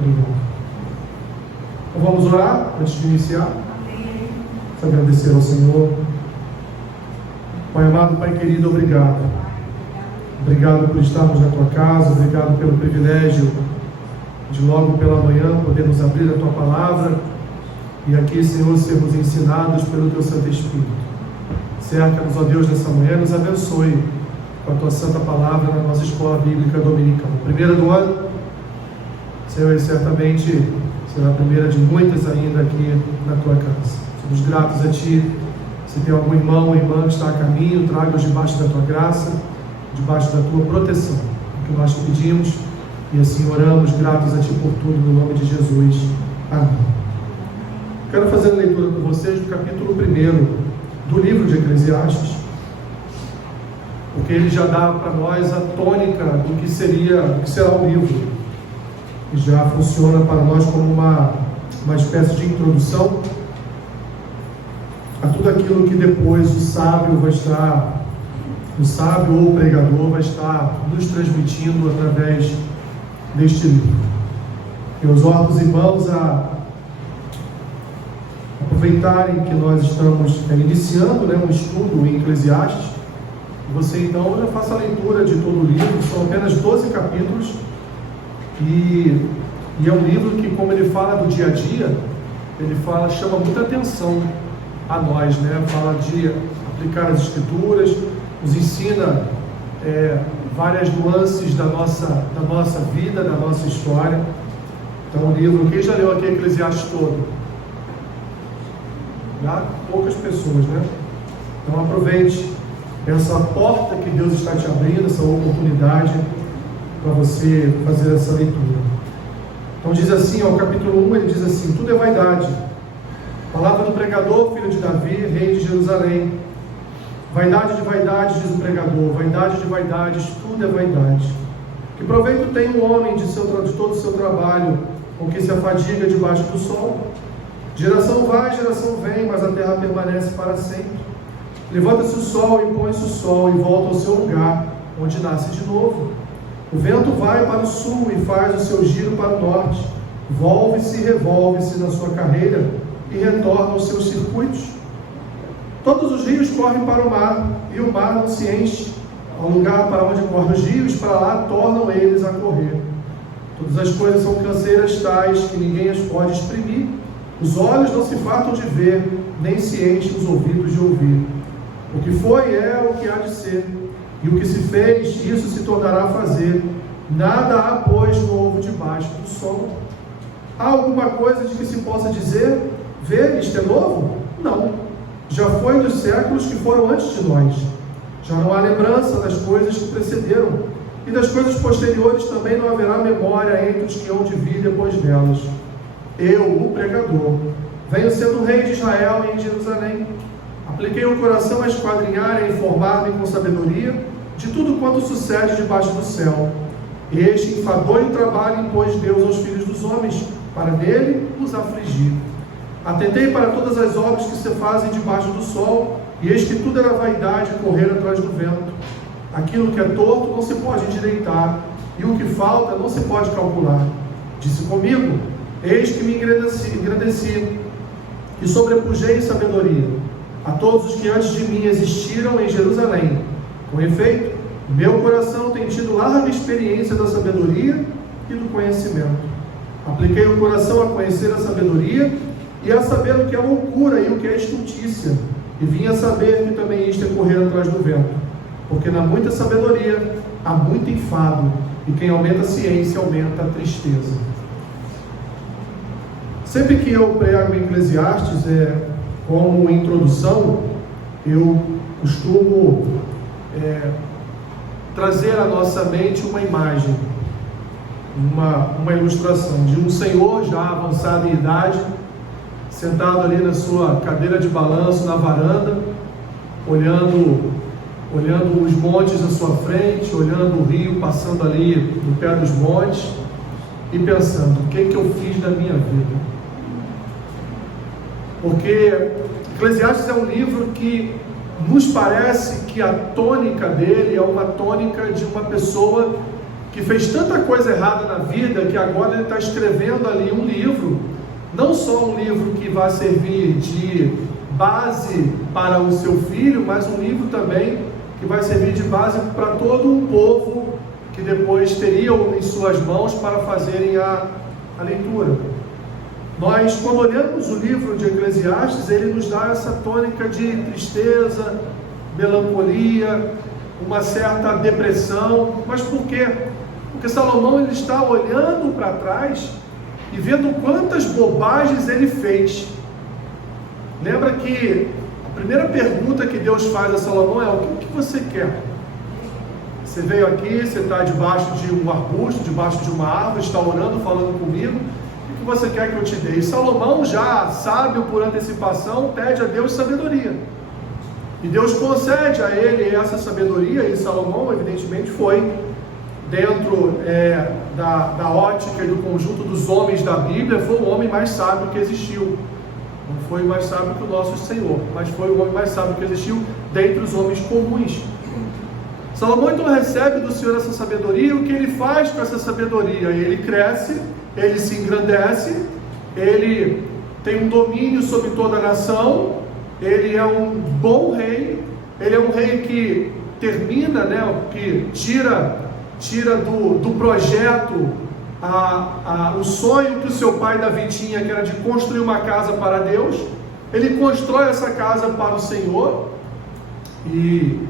Obrigado. Então vamos orar antes de iniciar? Vamos agradecer ao Senhor. Pai amado, Pai querido, obrigado. Obrigado por estarmos na Tua casa, obrigado pelo privilégio de logo pela manhã podermos abrir a Tua palavra e aqui, Senhor, sermos ensinados pelo Teu Santo Espírito. Cerca-nos, ó Deus, nessa manhã, nos abençoe com a Tua Santa Palavra na nossa escola bíblica dominical. Primeira do ano, Senhor, e certamente será a primeira de muitas ainda aqui na Tua casa. Somos gratos a Ti. Se tem algum irmão ou irmã que está a caminho, traga-os debaixo da Tua graça, debaixo da Tua proteção. É o que nós te pedimos e assim oramos, gratos a Ti por tudo, no nome de Jesus. Amém. Quero fazer a leitura com vocês do capítulo 1 do livro de Eclesiastes, porque ele já dá para nós a tônica do que será o livro, e já funciona para nós como uma espécie de introdução a tudo aquilo que depois o sábio ou o pregador vai estar nos transmitindo através deste livro. Eu exorto os irmãos a aproveitarem que nós estamos iniciando um estudo em Eclesiastes. Você então já faça a leitura de todo o livro, são apenas 12 capítulos, e é um livro que, como ele fala do dia a dia, chama muita atenção a nós, fala de aplicar as escrituras, nos ensina várias nuances da nossa vida, da nossa história. Então o livro, quem já leu aqui Eclesiastes todo? Já? Poucas pessoas, Então aproveite essa porta que Deus está te abrindo, essa oportunidade para você fazer essa leitura. Então diz assim, o capítulo 1, ele diz assim: tudo é vaidade. Palavra do pregador, filho de Davi, rei de Jerusalém. Vaidade de vaidades, diz o pregador, vaidade de vaidades, tudo é vaidade. Que proveito tem um homem de todo o seu trabalho, com que se afadiga debaixo do sol? Geração vai, geração vem, mas a terra permanece para sempre. Levanta-se o sol e põe-se o sol, e volta ao seu lugar, onde nasce de novo. O vento vai para o sul e faz o seu giro para o norte. Volve-se e revolve-se na sua carreira, e retorna aos seus circuitos. Todos os rios correm para o mar, e o mar não se enche. Ao lugar para onde correm os rios, para lá tornam eles a correr. Todas as coisas são canseiras tais, que ninguém as pode exprimir. Os olhos não se fartam de ver, nem se enchem os ouvidos de ouvir. O que foi é o que há de ser, e o que se fez, isso se tornará a fazer. Nada há, pois, novo debaixo do sol. Há alguma coisa de que se possa dizer: vê, isto é novo? Não. Já foi dos séculos que foram antes de nós. Já não há lembrança das coisas que precederam, e das coisas posteriores também não haverá memória entre os que hão de vir depois delas. Eu, o pregador, venho sendo rei de Israel e em Jerusalém. Apliquei o coração a esquadrinhar e a informar-me com sabedoria de tudo quanto sucede debaixo do céu. Este enfadonho trabalho impôs Deus aos filhos dos homens, para nele os afligir. Atentei para todas as obras que se fazem debaixo do sol, e eis que tudo era vaidade e correr atrás do vento. Aquilo que é torto não se pode endireitar, e o que falta não se pode calcular. Disse comigo: eis que me engrandeci e sobrepujei em sabedoria a todos os que antes de mim existiram em Jerusalém. Com efeito, meu coração tem tido larga experiência da sabedoria e do conhecimento. Apliquei o coração a conhecer a sabedoria e a saber o que é loucura e o que é estultícia, e vim a saber que também isto é correr atrás do vento, porque na muita sabedoria há muito enfado, e quem aumenta a ciência aumenta a tristeza. Sempre que eu prego em Eclesiastes, como introdução, eu costumo trazer à nossa mente uma imagem, uma ilustração de um senhor já avançado em idade, sentado ali na sua cadeira de balanço na varanda, olhando os montes à sua frente, olhando o rio passando ali no pé dos montes e pensando: o que eu fiz da minha vida? Porque Eclesiastes é um livro que nos parece que a tônica dele é uma tônica de uma pessoa que fez tanta coisa errada na vida, que agora ele está escrevendo ali um livro, não só um livro que vai servir de base para o seu filho, mas um livro também que vai servir de base para todo um povo que depois teriam em suas mãos para fazerem a leitura. Nós, quando olhamos o livro de Eclesiastes, ele nos dá essa tônica de tristeza, melancolia, uma certa depressão. Mas por quê? Porque Salomão ele está olhando para trás e vendo quantas bobagens ele fez. Lembra que a primeira pergunta que Deus faz a Salomão é: o que você quer? Você veio aqui, você está debaixo de um arbusto, debaixo de uma árvore, está orando, falando comigo, o que você quer que eu te dê? E Salomão, já sábio por antecipação, pede a Deus sabedoria. E Deus concede a ele essa sabedoria, e Salomão, evidentemente, foi dentro da ótica e do conjunto dos homens da Bíblia, foi o homem mais sábio que existiu. Não foi mais sábio que o nosso Senhor, mas foi o homem mais sábio que existiu dentre os homens comuns. Salomão então recebe do Senhor essa sabedoria. O que ele faz com essa sabedoria? Ele cresce, ele se engrandece, ele tem um domínio sobre toda a nação, ele é um bom rei, ele é um rei que termina, que tira do projeto o sonho que o seu pai Davi tinha, que era de construir uma casa para Deus. Ele constrói essa casa para o Senhor. E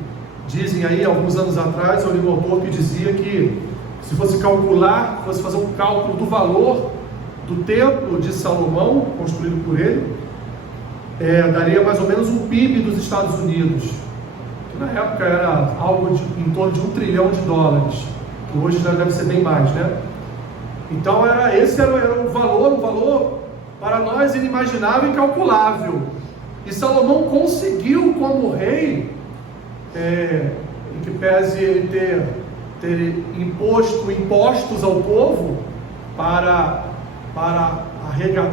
dizem aí, alguns anos atrás, eu li um autor que dizia que se fosse fazer um cálculo do valor do templo de Salomão, construído por ele, daria mais ou menos um PIB dos Estados Unidos, que na época era algo em torno de $1 trilhão, que hoje já deve ser bem mais, né? Então esse era um valor para nós inimaginável e incalculável. E Salomão conseguiu, como rei, em que pese ele ter impostos ao povo para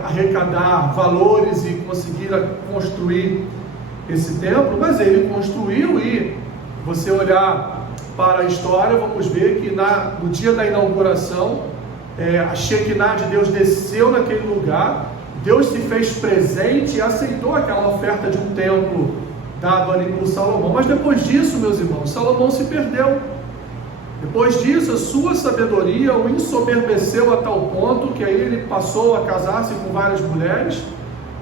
arrecadar valores e conseguir construir esse templo, mas ele construiu. E você olhar para a história, vamos ver que no dia da inauguração, a Shekinah de Deus desceu naquele lugar, Deus se fez presente e aceitou aquela oferta de um templo dado ali por Salomão. Mas depois disso, meus irmãos, Salomão se perdeu. Depois disso, a sua sabedoria o ensoberbeceu a tal ponto que aí ele passou a casar-se com várias mulheres,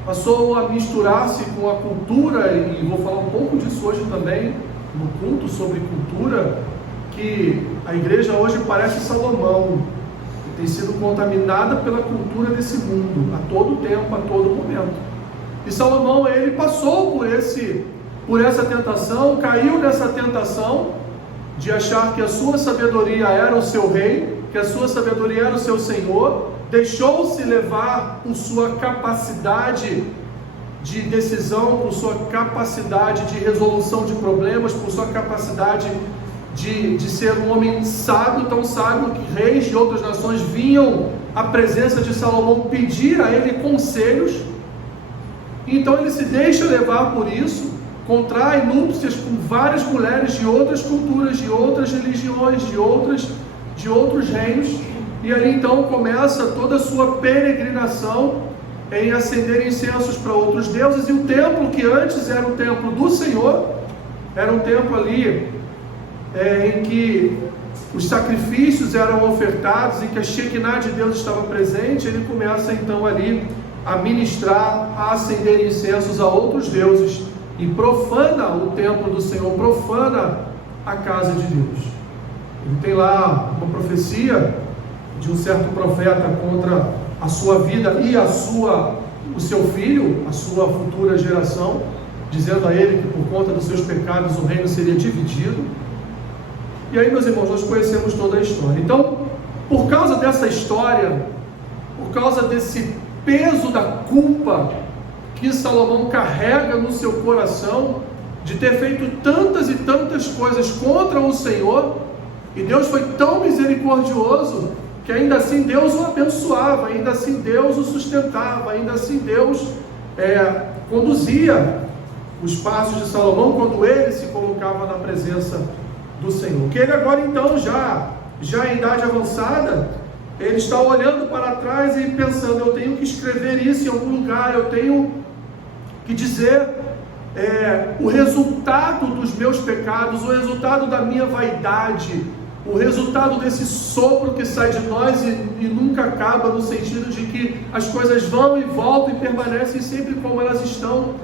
passou a misturar-se com a cultura, e vou falar um pouco disso hoje também no culto sobre cultura, que a igreja hoje parece Salomão, que tem sido contaminada pela cultura desse mundo, a todo tempo, a todo momento. E Salomão, ele passou por essa tentação, caiu nessa tentação de achar que a sua sabedoria era o seu rei, que a sua sabedoria era o seu senhor, deixou-se levar por sua capacidade de decisão, por sua capacidade de resolução de problemas, por sua capacidade de ser um homem sábio, tão sábio que reis de outras nações vinham à presença de Salomão pedir a ele conselhos. Então ele se deixa levar por isso, contrai núpcias com várias mulheres de outras culturas, de outras religiões, de outros reinos, e ali então começa toda a sua peregrinação em acender incensos para outros deuses. E o templo, que antes era o templo do Senhor, era um templo ali em que os sacrifícios eram ofertados, em que a Shekinah de Deus estava presente. Ele começa então ali a ministrar, a acender incensos a outros deuses, e profana o templo do Senhor, profana a casa de Deus. Ele tem lá uma profecia de um certo profeta contra a sua vida e o seu filho, a sua futura geração, dizendo a ele que por conta dos seus pecados o reino seria dividido. E aí, meus irmãos, nós conhecemos toda a história. Então, por causa dessa história, por causa desse peso da culpa que Salomão carrega no seu coração, de ter feito tantas e tantas coisas contra o Senhor, e Deus foi tão misericordioso que ainda assim Deus o abençoava, ainda assim Deus o sustentava, ainda assim Deus conduzia os passos de Salomão quando ele se colocava na presença do Senhor. Que ele agora então, já já em idade avançada, ele está olhando para trás e pensando: eu tenho que escrever isso em algum lugar, eu tenho que dizer o resultado dos meus pecados, o resultado da minha vaidade, o resultado desse sopro que sai de nós e nunca acaba, no sentido de que as coisas vão e voltam e permanecem sempre como elas estão.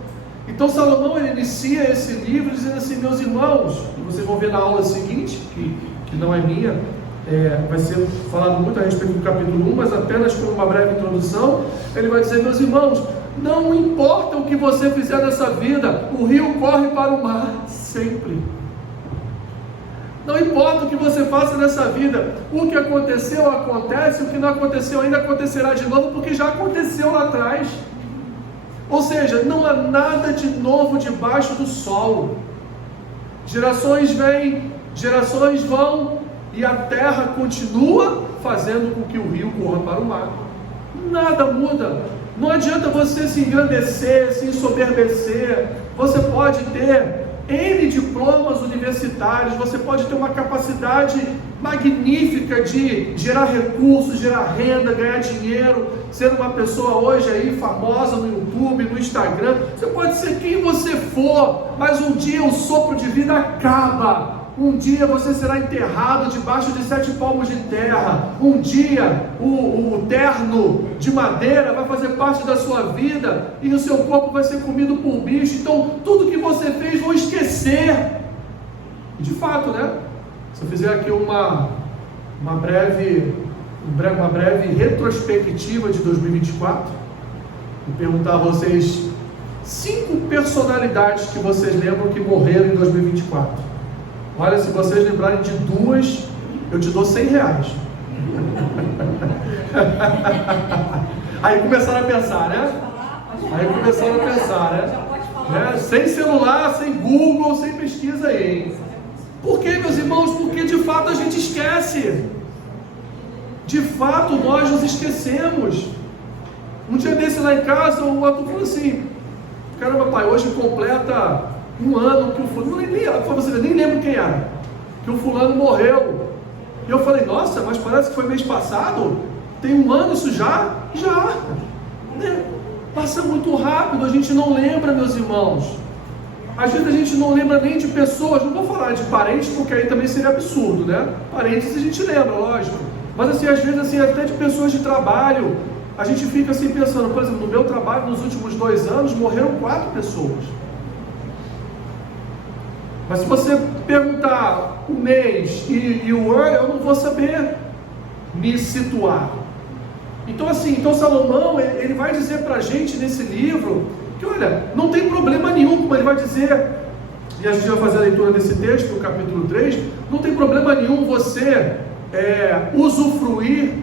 Então Salomão, ele inicia esse livro dizendo assim: meus irmãos, e vocês vão ver na aula seguinte, que não é minha, vai ser falado muito a respeito do capítulo 1, mas apenas por uma breve introdução. Ele vai dizer: meus irmãos, não importa o que você fizer nessa vida, o rio corre para o mar sempre. Não importa o que você faça nessa vida, o que aconteceu acontece, o que não aconteceu ainda acontecerá de novo, porque já aconteceu lá atrás. Ou seja, não há nada de novo debaixo do sol. Gerações vêm, gerações vão, e a terra continua fazendo com que o rio corra para o mar. Nada muda. Não adianta você se engrandecer, se ensoberbecer. Você pode ter N diplomas universitários, você pode ter uma capacidade magnífica de gerar recursos, gerar renda, ganhar dinheiro, ser uma pessoa hoje aí famosa no YouTube, no Instagram. Você pode ser quem você for, mas um dia o sopro de vida acaba. Um dia você será enterrado debaixo de 7 palmos de terra. Um dia o terno de madeira vai fazer parte da sua vida e o seu corpo vai ser comido por bicho. Então tudo que você fez vão esquecer. E de fato, né? Se eu fizer aqui uma breve retrospectiva de 2024 e perguntar a vocês 5 personalidades que vocês lembram que morreram em 2024. Olha, se vocês lembrarem de 2, eu te dou R$100. Aí começaram a pensar, né? Sem celular, sem Google, sem pesquisa aí, hein? Por que, meus irmãos? Porque de fato a gente esquece. De fato nós nos esquecemos. Um dia desse lá em casa, o outro falou assim: caramba, pai, hoje completa 1 ano que o fulano, nem lembro quem era, que o fulano morreu. E eu falei: nossa, mas parece que foi mês passado. Tem 1 ano isso já? Já, né? Passa muito rápido, a gente não lembra, meus irmãos. Às vezes a gente não lembra nem de pessoas. Não vou falar de parentes, porque aí também seria absurdo, né? Parentes a gente lembra, lógico. Mas assim, às vezes assim, até de pessoas de trabalho, a gente fica assim pensando. Por exemplo, no meu trabalho, nos últimos 2 anos, morreram 4 pessoas. Mas se você perguntar o mês e o ano, eu não vou saber me situar. Então assim, Salomão, ele vai dizer para a gente nesse livro que, olha, não tem problema nenhum, como ele vai dizer, e a gente vai fazer a leitura desse texto, no capítulo 3, não tem problema nenhum você usufruir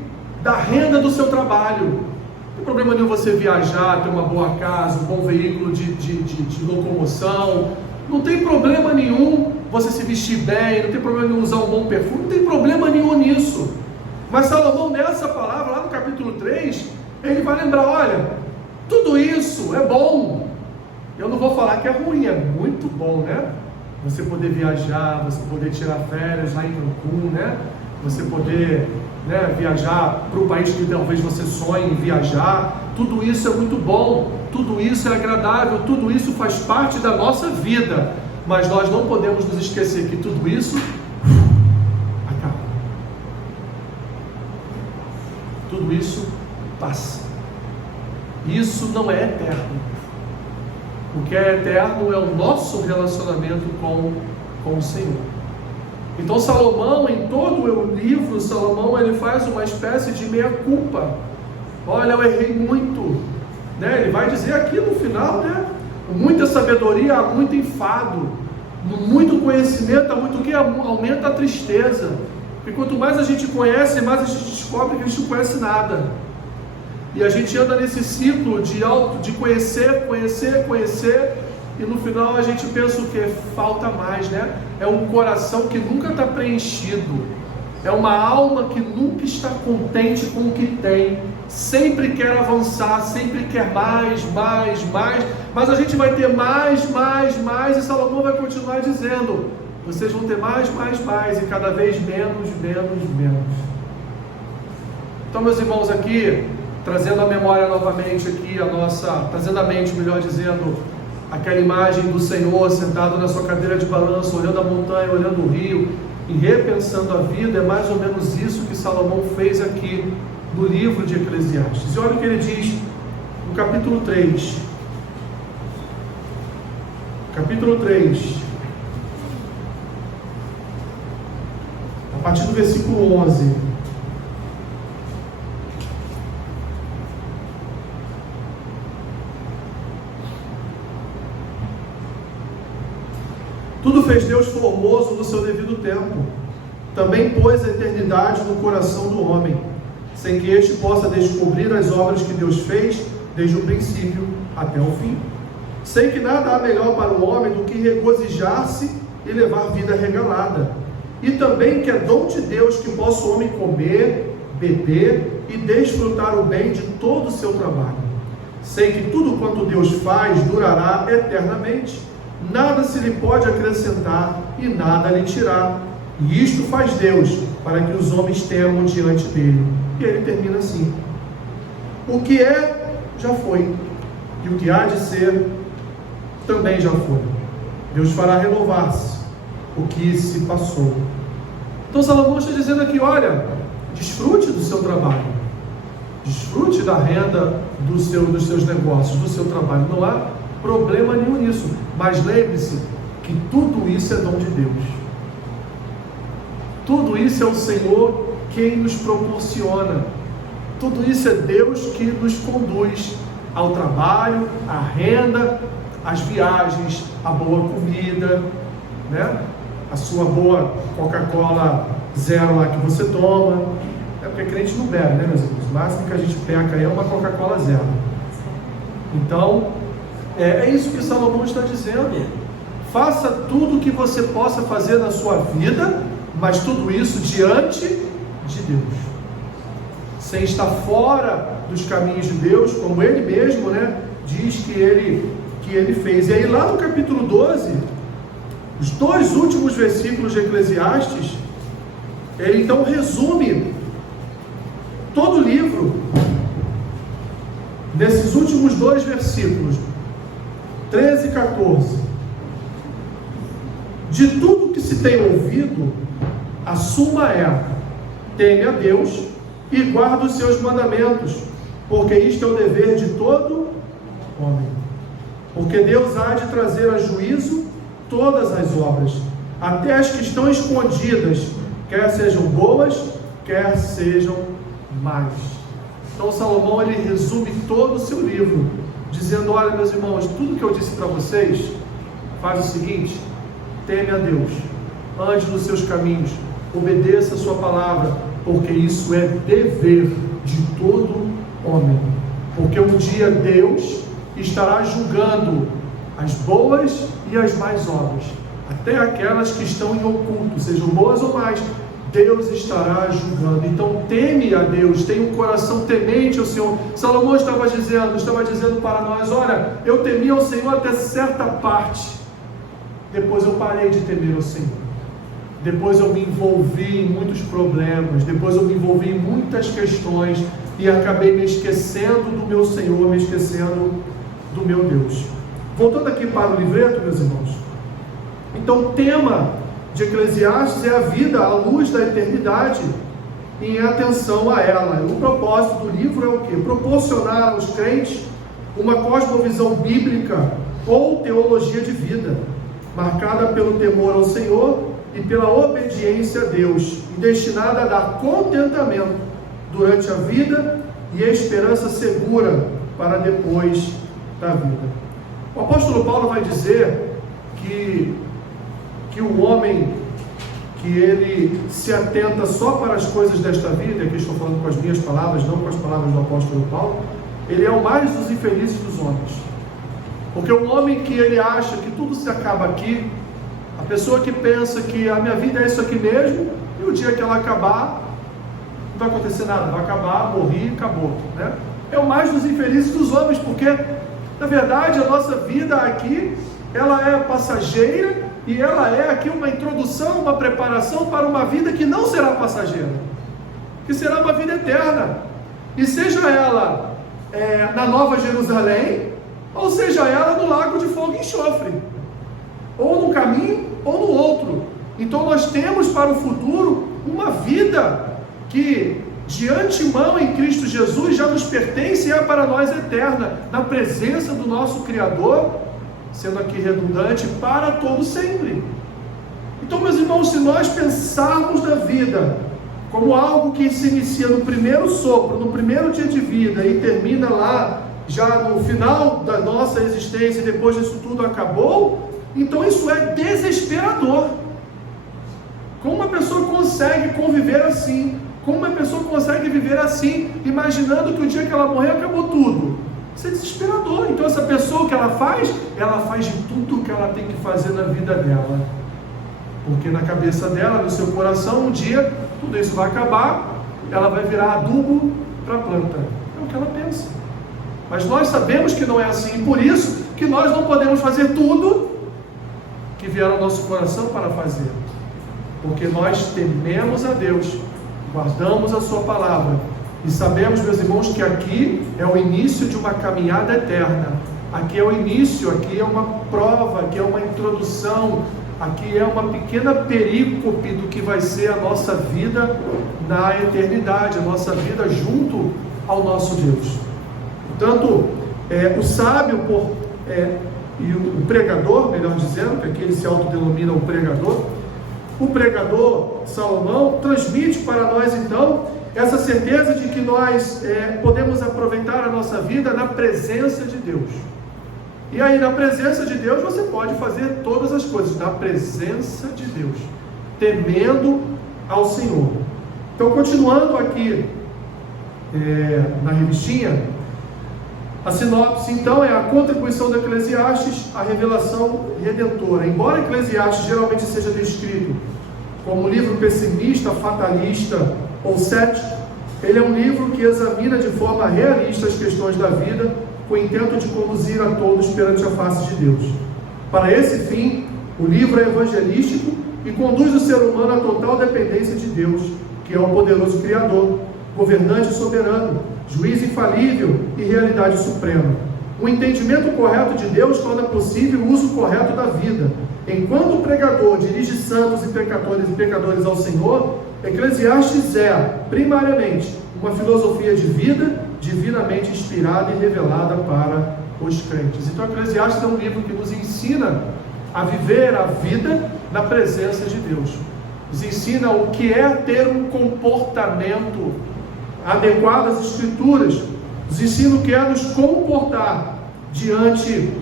da renda do seu trabalho. Não tem problema nenhum você viajar, ter uma boa casa, um bom veículo de locomoção. Não tem problema nenhum você se vestir bem, não tem problema nenhum usar um bom perfume, não tem problema nenhum nisso. Mas Salomão, nessa palavra, lá no capítulo 3, ele vai lembrar: olha, tudo isso é bom. Eu não vou falar que é ruim, é muito bom, né? Você poder viajar, você poder tirar férias lá em Cancún, né? Você poder, né, viajar para o país que talvez você sonhe em viajar. Tudo isso é muito bom, tudo isso é agradável, tudo isso faz parte da nossa vida. Mas nós não podemos nos esquecer que tudo isso acaba. Tudo isso passa. Isso não é eterno. O que é eterno é o nosso relacionamento com o Senhor. Então Salomão, em todo o livro, Salomão, ele faz uma espécie de meia-culpa. Olha, eu errei muito, né? Ele vai dizer aqui no final, né? Com muita sabedoria há muito enfado, no muito conhecimento há muito que aumenta a tristeza. Porque quanto mais a gente conhece, mais a gente descobre que a gente não conhece nada. E a gente anda nesse ciclo de conhecer, e no final a gente pensa o que? Falta mais, né? É um coração que nunca está preenchido, é uma alma que nunca está contente com o que tem, sempre quer avançar, sempre quer mais, mas a gente vai ter mais, e Salomão vai continuar dizendo: vocês vão ter mais, e cada vez menos. Então, meus irmãos, aqui, trazendo a memória novamente aqui, trazendo à mente, melhor dizendo, aquela imagem do Senhor sentado na sua cadeira de balanço, olhando a montanha, olhando o rio e repensando a vida, é mais ou menos isso que Salomão fez aqui no livro de Eclesiastes. E olha o que ele diz no capítulo 3. Capítulo 3, a partir do versículo 11. Tudo fez Deus formoso no seu devido tempo. Também pôs a eternidade no coração do homem, sem que este possa descobrir as obras que Deus fez desde o princípio até o fim. Sei que nada há melhor para o homem do que regozijar-se e levar vida regalada. E também que é dom de Deus que possa o homem comer, beber e desfrutar o bem de todo o seu trabalho. Sei que tudo quanto Deus faz durará eternamente. Nada se lhe pode acrescentar e nada lhe tirar. E isto faz Deus para que os homens temam diante dele. E ele termina assim: o que é, já foi, e o que há de ser, também já foi. Deus fará renovar-se o que se passou. Então Salomão está dizendo aqui: olha, desfrute do seu trabalho, desfrute da renda dos seus negócios, do seu trabalho. Não há problema nenhum nisso, mas lembre-se que tudo isso é dom de Deus. Tudo isso é o Senhor quem nos proporciona. Tudo isso é Deus que nos conduz ao trabalho, à renda, às viagens, à boa comida, né? A sua boa Coca-Cola zero lá que você toma. É porque crente não bebe, né, meus irmãos? O máximo que a gente peca aí é uma Coca-Cola zero. Então, é isso que Salomão está dizendo. Faça tudo o que você possa fazer na sua vida, mas tudo isso diante de Deus, sem estar fora dos caminhos de Deus, como Ele mesmo, né, diz que ele fez. E aí lá no capítulo 12, os 2 últimos versículos de Eclesiastes, ele então resume todo o livro nesses últimos 2 versículos, 13 e 14. De tudo que se tem ouvido, a suma é: teme a Deus e guarda os seus mandamentos, porque isto é o dever de todo homem. Porque Deus há de trazer a juízo todas as obras, até as que estão escondidas, quer sejam boas, quer sejam más. Então Salomão, ele resume todo o seu livro, dizendo: olha, meus irmãos, tudo que eu disse para vocês, faz o seguinte: teme a Deus, ande nos seus caminhos, obedeça a sua palavra, porque isso é dever de todo homem. Porque um dia Deus estará julgando as boas e as más obras, até aquelas que estão em oculto, sejam boas ou más, Deus estará julgando. Então teme a Deus, tenha um coração temente ao Senhor. Salomão estava dizendo para nós: olha, eu temi ao Senhor até certa parte, depois eu parei de temer ao Senhor, depois eu me envolvi em muitos problemas, depois eu me envolvi em muitas questões e acabei me esquecendo do meu Senhor, me esquecendo do meu Deus. Voltando aqui para o livreto, meus irmãos, então o tema de Eclesiastes é a vida à luz da eternidade e em atenção a ela. O propósito do livro é o quê? Proporcionar aos crentes uma cosmovisão bíblica ou teologia de vida, marcada pelo temor ao Senhor e pela obediência a Deus, e destinada a dar contentamento durante a vida e a esperança segura para depois da vida. O apóstolo Paulo vai dizer que o homem que ele se atenta só para as coisas desta vida, aqui estou falando com as minhas palavras, não com as palavras do apóstolo Paulo, ele é o mais dos infelizes dos homens. Porque o homem que ele acha que tudo se acaba aqui, a pessoa que pensa que a minha vida é isso aqui mesmo, e o dia que ela acabar, não vai acontecer nada, vai acabar, morri, acabou, né? É o mais dos infelizes dos homens, porque na verdade a nossa vida aqui, ela é passageira e ela é aqui uma introdução, uma preparação para uma vida que não será passageira, que será uma vida eterna, e seja ela na Nova Jerusalém, ou seja ela no lago de fogo e enxofre, ou no caminho ou no outro. Então nós temos para o futuro uma vida que de antemão em Cristo Jesus já nos pertence e é para nós eterna, na presença do nosso Criador, sendo aqui redundante, para todo sempre. Então, meus irmãos, se nós pensarmos na vida como algo que se inicia no primeiro sopro, no primeiro dia de vida e termina lá, já no final da nossa existência, e depois disso tudo acabou, então isso é desesperador. Como uma pessoa consegue conviver assim? Como uma pessoa consegue viver assim, imaginando que o dia que ela morrer acabou tudo? Isso é desesperador. Então essa pessoa, o que ela faz de tudo que ela tem que fazer na vida dela, porque na cabeça dela, no seu coração, um dia tudo isso vai acabar, ela vai virar adubo para a planta. É o que ela pensa. Mas nós sabemos que não é assim, e por isso que nós não podemos fazer tudo que vier ao nosso coração para fazer, porque nós tememos a Deus, guardamos a sua palavra, e sabemos, meus irmãos, que aqui é o início de uma caminhada eterna. Aqui é o início, aqui é uma prova, aqui é uma introdução, aqui é uma pequena perícope do que vai ser a nossa vida na eternidade, a nossa vida junto ao nosso Deus. Portanto, o sábio e o pregador, melhor dizendo, que aqui ele se autodenomina o pregador Salomão, transmite para nós então essa certeza de que nós podemos aproveitar a nossa vida na presença de Deus. E aí, na presença de Deus, você pode fazer todas as coisas, na presença de Deus, temendo ao Senhor. Então, continuando aqui na revistinha, a sinopse, então, é a contribuição do Eclesiastes à revelação redentora. Embora Eclesiastes geralmente seja descrito como um livro pessimista, fatalista ou cético, ele é um livro que examina de forma realista as questões da vida, com o intento de conduzir a todos perante a face de Deus. Para esse fim, o livro é evangelístico e conduz o ser humano à total dependência de Deus, que é o poderoso Criador, governante soberano, juiz infalível e realidade suprema. O entendimento correto de Deus torna possível o uso correto da vida. Enquanto o pregador dirige santos e pecadores ao Senhor, Eclesiastes é, primariamente, uma filosofia de vida divinamente inspirada e revelada para os crentes. Então, Eclesiastes é um livro que nos ensina a viver a vida na presença de Deus. Nos ensina o que é ter um comportamento adequado às Escrituras. Nos ensina o que é nos comportar diante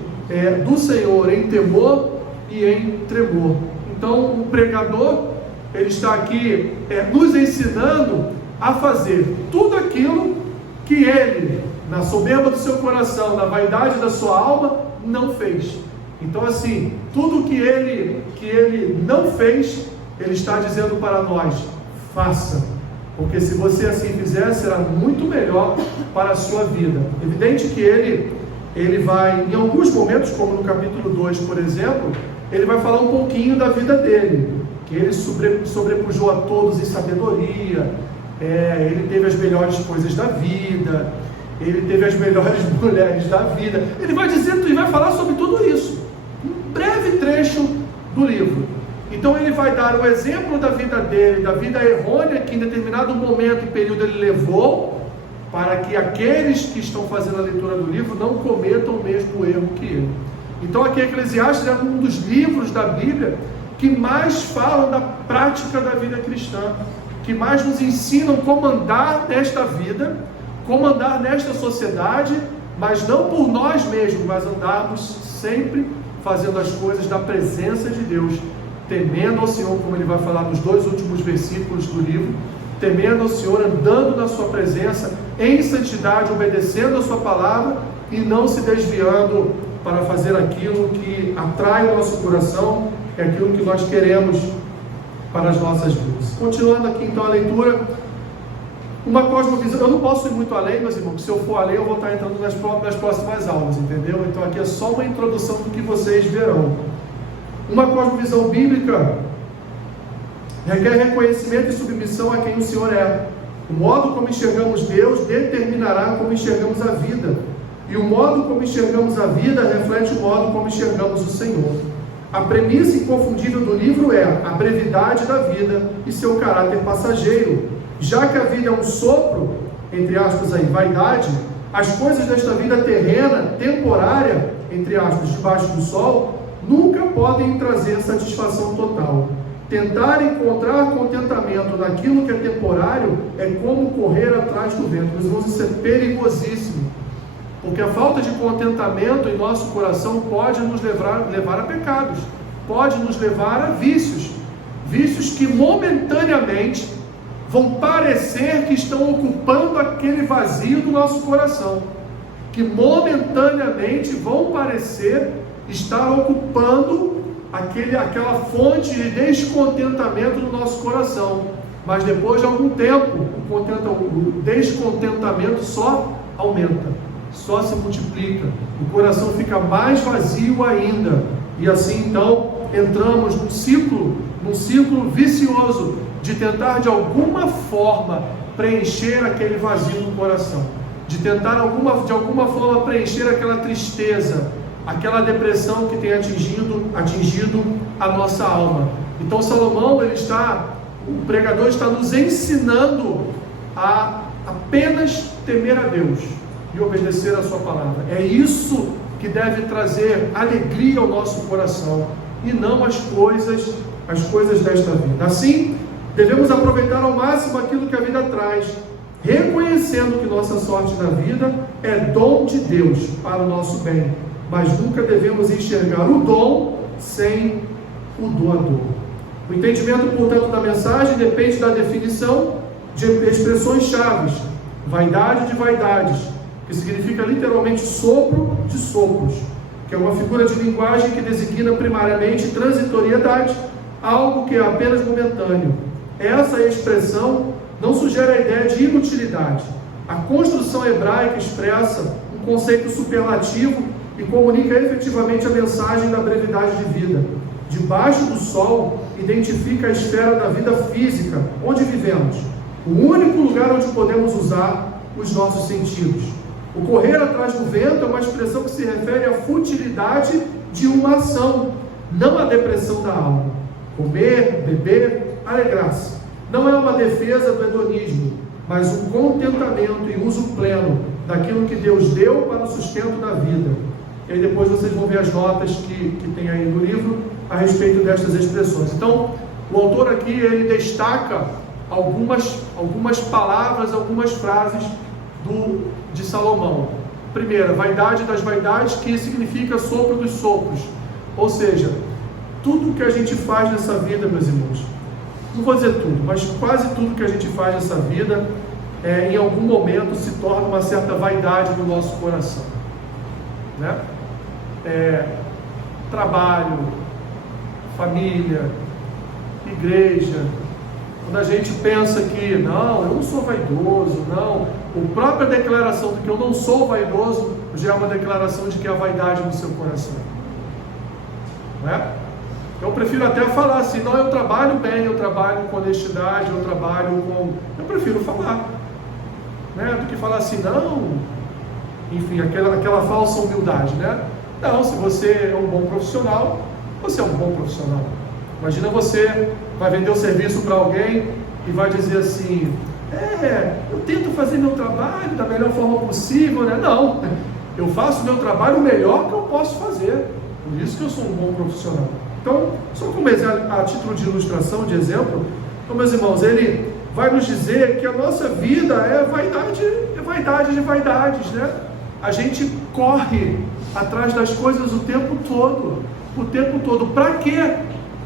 do Senhor em temor e em tremor. Então, o pregador, ele está aqui nos ensinando a fazer tudo aquilo que ele, na soberba do seu coração, na vaidade da sua alma, não fez. Então, assim, tudo que ele não fez, ele está dizendo para nós: faça, porque se você assim fizer, será muito melhor para a sua vida. Evidente que ele vai, em alguns momentos, como no capítulo 2, por exemplo, ele vai falar um pouquinho da vida dele, que ele sobrepujou a todos em sabedoria, ele teve as melhores coisas da vida, ele teve as melhores mulheres da vida. Ele vai dizer, ele vai falar sobre tudo isso, um breve trecho do livro. Então ele vai dar o exemplo da vida dele, da vida errônea que em determinado momento e período ele levou, para que aqueles que estão fazendo a leitura do livro não cometam o mesmo erro que ele. Então aqui Eclesiastes é um dos livros da Bíblia que mais falam da prática da vida cristã, que mais nos ensinam como andar nesta vida, como andar nesta sociedade, mas não por nós mesmos, mas andarmos sempre fazendo as coisas na presença de Deus, temendo ao Senhor, como ele vai falar nos 2 últimos versículos do livro, temendo ao Senhor, andando na sua presença, em santidade, obedecendo a sua palavra e não se desviando para fazer aquilo que atrai o nosso coração, é aquilo que nós queremos para as nossas vidas. Continuando aqui então a leitura, uma cosmovisão. Eu não posso ir muito além, meus irmãos, se eu for além eu vou estar entrando nas próximas aulas, entendeu? Então aqui é só uma introdução do que vocês verão. Uma cosmovisão bíblica requer reconhecimento e submissão a quem o Senhor é. O modo como enxergamos Deus determinará como enxergamos a vida. E o modo como enxergamos a vida reflete o modo como enxergamos o Senhor. A premissa inconfundível do livro é a brevidade da vida e seu caráter passageiro. Já que a vida é um sopro, entre aspas aí, vaidade, as coisas desta vida terrena, temporária, entre aspas, debaixo do sol, nunca podem trazer satisfação total. Tentar encontrar contentamento naquilo que é temporário é como correr atrás do vento. Meus irmãos, isso é perigosíssimo, porque a falta de contentamento em nosso coração pode nos levar a pecados, pode nos levar a vícios, vícios que momentaneamente vão parecer que estão ocupando aquele vazio do nosso coração, que momentaneamente vão parecer estar ocupando aquela fonte de descontentamento no nosso coração, mas depois de algum tempo o descontentamento só aumenta, só se multiplica, o coração fica mais vazio ainda, e assim então entramos num ciclo vicioso de tentar de alguma forma preencher aquele vazio no coração, de tentar de alguma forma preencher aquela tristeza, aquela depressão que tem atingido a nossa alma. Então Salomão, o pregador está nos ensinando a apenas temer a Deus e obedecer a sua palavra. É isso que deve trazer alegria ao nosso coração, e não as coisas desta vida. Assim, devemos aproveitar ao máximo aquilo que a vida traz, reconhecendo que nossa sorte na vida é dom de Deus para o nosso bem, mas nunca devemos enxergar o dom sem o doador. O entendimento, portanto, da mensagem depende da definição de expressões chaves: vaidade de vaidades, que significa literalmente sopro de sopros, que é uma figura de linguagem que designa primariamente transitoriedade, algo que é apenas momentâneo. Essa expressão não sugere a ideia de inutilidade. A construção hebraica expressa um conceito superlativo e comunica efetivamente a mensagem da brevidade de vida. Debaixo do sol identifica a esfera da vida física, onde vivemos, o único lugar onde podemos usar os nossos sentidos. O correr atrás do vento é uma expressão que se refere à futilidade de uma ação, não à depressão da alma. Comer, beber, alegrar-se. Não é uma defesa do hedonismo, mas um contentamento e uso pleno daquilo que Deus deu para o sustento da vida. E aí depois vocês vão ver as notas que tem aí no livro a respeito destas expressões. Então, o autor aqui, ele destaca algumas palavras, algumas frases de Salomão. Primeira, vaidade das vaidades, que significa sopro dos sopros. Ou seja, tudo que a gente faz nessa vida, meus irmãos, não vou dizer tudo, mas quase tudo que a gente faz nessa vida, em algum momento se torna uma certa vaidade no nosso coração, né? Trabalho, família, igreja. Quando a gente pensa que não, eu não sou vaidoso, não, a própria declaração de que eu não sou vaidoso já é uma declaração de que há vaidade no seu coração, não é? Eu prefiro até falar assim: não, eu trabalho bem, eu trabalho com honestidade, eu prefiro falar, né, do que falar assim, não, enfim, aquela falsa humildade, né? Não, se você é um bom profissional, você é um bom profissional. Imagina você vai vender o serviço para alguém e vai dizer assim: eu tento fazer meu trabalho da melhor forma possível, né? Não, eu faço meu trabalho o melhor que eu posso fazer, por isso que eu sou um bom profissional. Então, só como a título de ilustração, de exemplo, então, meus irmãos, ele vai nos dizer que a nossa vida é vaidade de vaidades, né? A gente corre atrás das coisas o tempo todo. Para quê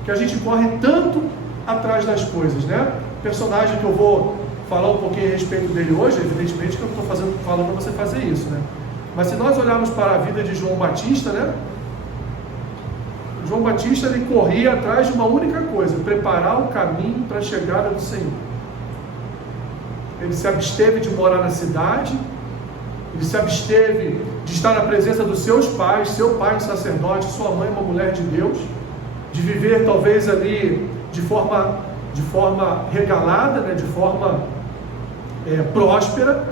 que a gente corre tanto atrás das coisas, né? O personagem que eu vou falar um pouquinho a respeito dele hoje, evidentemente que eu estou falando para você fazer isso, né? Mas se nós olharmos para a vida de João Batista, né? João Batista, ele corria atrás de uma única coisa: preparar o caminho para a chegada do Senhor. Ele se absteve de morar na cidade, ele se absteve de estar na presença dos seus pais, seu pai um sacerdote, sua mãe uma mulher de Deus, de viver talvez ali de forma regalada, né? De forma próspera,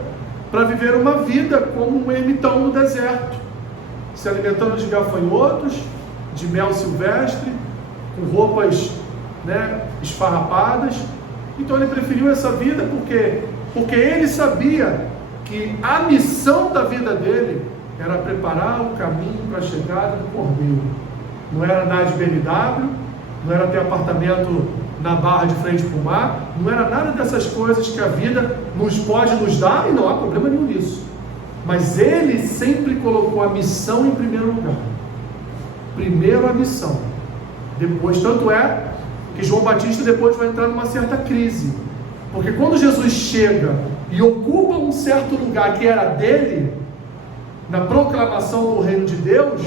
para viver uma vida como um ermitão no deserto, se alimentando de gafanhotos, de mel silvestre, com roupas, né, esfarrapadas. Então ele preferiu essa vida porque ele sabia que a missão da vida dele era preparar o caminho para a chegada do Cordeiro. Não era andar de BMW, não era ter apartamento na Barra de frente para o mar, não era nada dessas coisas que a vida pode nos dar, e não há problema nenhum nisso. Mas ele sempre colocou a missão em primeiro lugar. Primeiro a missão. Depois, tanto é que João Batista depois vai entrar numa certa crise. Porque quando Jesus chega e ocupa um certo lugar que era dele, na proclamação do reino de Deus,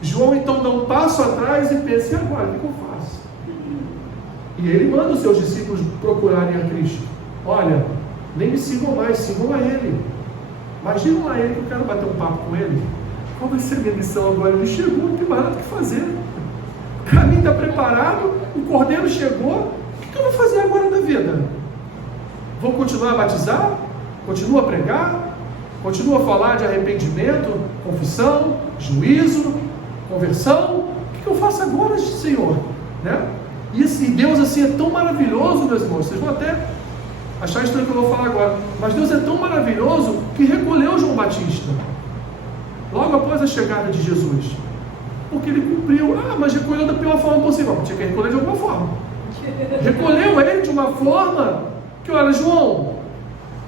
João então dá um passo atrás e pensa: e agora, o que eu faço? E ele manda os seus discípulos procurarem a Cristo. Olha, nem me sigam mais, sigam a ele. Mas digam a ele que eu quero bater um papo com ele. Qual vai ser a minha missão agora? Ele chegou, não tem mais nada o que fazer. O caminho está preparado, o Cordeiro chegou. O que eu vou fazer agora da vida? Vou continuar a batizar? Continuo a pregar? Continuo a falar de arrependimento, confissão, juízo, conversão? O que eu faço agora, Senhor? Né? E Deus assim é tão maravilhoso, meus irmãos. Vocês vão até achar estranho o que eu vou falar agora, mas Deus é tão maravilhoso que recolheu João Batista logo após a chegada de Jesus, porque ele cumpriu. Mas recolheu da pior forma possível. Tinha que recolher de alguma forma. Recolheu ele de uma forma que, olha, João,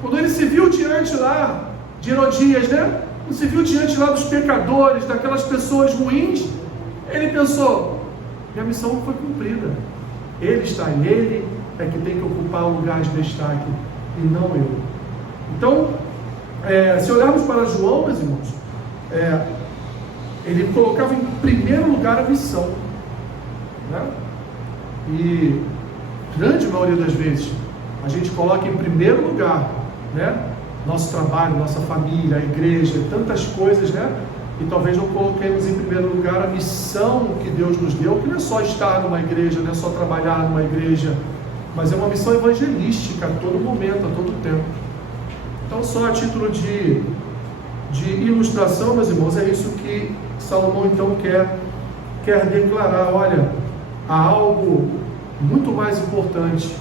quando ele se viu diante lá de Herodias, né? Quando se viu diante lá dos pecadores, daquelas pessoas ruins, ele pensou: minha missão foi cumprida. Ele é que tem que ocupar o lugar de destaque, e não eu. Então, se olharmos para João, meus irmãos, ele colocava em primeiro lugar a missão, né? E grande maioria das vezes a gente coloca em primeiro lugar, né, nosso trabalho, nossa família, a igreja, tantas coisas, né? E talvez não coloquemos em primeiro lugar a missão que Deus nos deu, que não é só estar numa igreja, não é só trabalhar numa igreja, mas é uma missão evangelística a todo momento, a todo tempo. Então, só a título de ilustração, meus irmãos, é isso que Salomão então quer declarar. Olha, há algo muito mais importante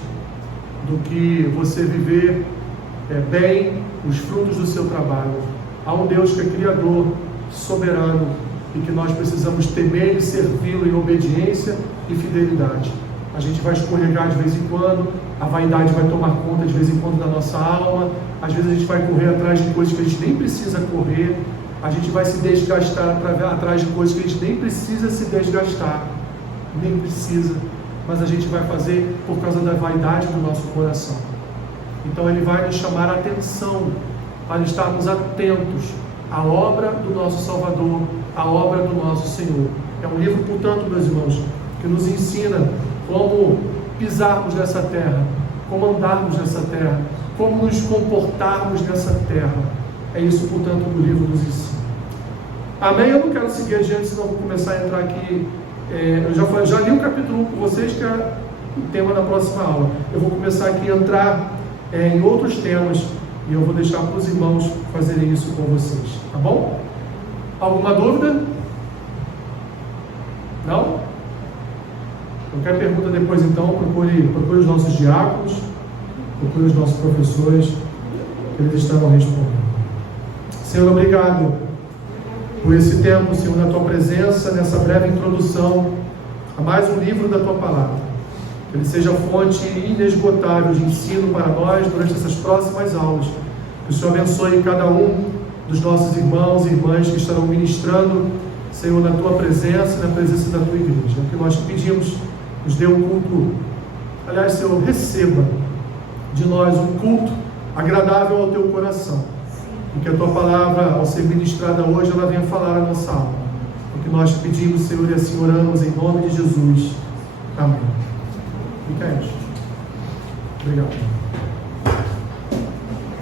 do que você viver bem os frutos do seu trabalho. Há um Deus que é Criador, soberano, e que nós precisamos temer e servi-lo em obediência e fidelidade. A gente vai escorregar de vez em quando, a vaidade vai tomar conta de vez em quando da nossa alma, às vezes a gente vai correr atrás de coisas que a gente nem precisa correr, a gente vai se desgastar atrás de coisas que a gente nem precisa se desgastar, nem precisa, mas a gente vai fazer por causa da vaidade do nosso coração. Então ele vai nos chamar a atenção para estarmos atentos à obra do nosso Salvador, à obra do nosso Senhor. É um livro, portanto, meus irmãos, que nos ensina como pisarmos nessa terra, como andarmos nessa terra, como nos comportarmos nessa terra. É isso, portanto, que o livro nos ensina. Amém? Eu não quero seguir adiante, senão eu vou começar a entrar aqui. Eu já li o capítulo 1 com vocês, que é o tema da próxima aula. Eu vou começar aqui a entrar em outros temas, e eu vou deixar para os irmãos fazerem isso com vocês, tá bom? Alguma dúvida? Não? Qualquer pergunta depois, então, procure os nossos diáconos, procure os nossos professores, eles estarão respondendo. Senhor, obrigado por esse tempo, Senhor, na Tua presença, nessa breve introdução a mais um livro da Tua Palavra. Que ele seja fonte inesgotável de ensino para nós durante essas próximas aulas. Que o Senhor abençoe cada um dos nossos irmãos e irmãs que estarão ministrando, Senhor, na Tua presença e na presença da Tua igreja. É o que nós te pedimos, nos dê um culto. Aliás, Senhor, receba de nós um culto agradável ao Teu coração. E que a Tua palavra, ao ser ministrada hoje, ela venha falar a nossa alma. O que nós te pedimos, Senhor, e assim oramos em nome de Jesus. Amém. Fica aí. Obrigado.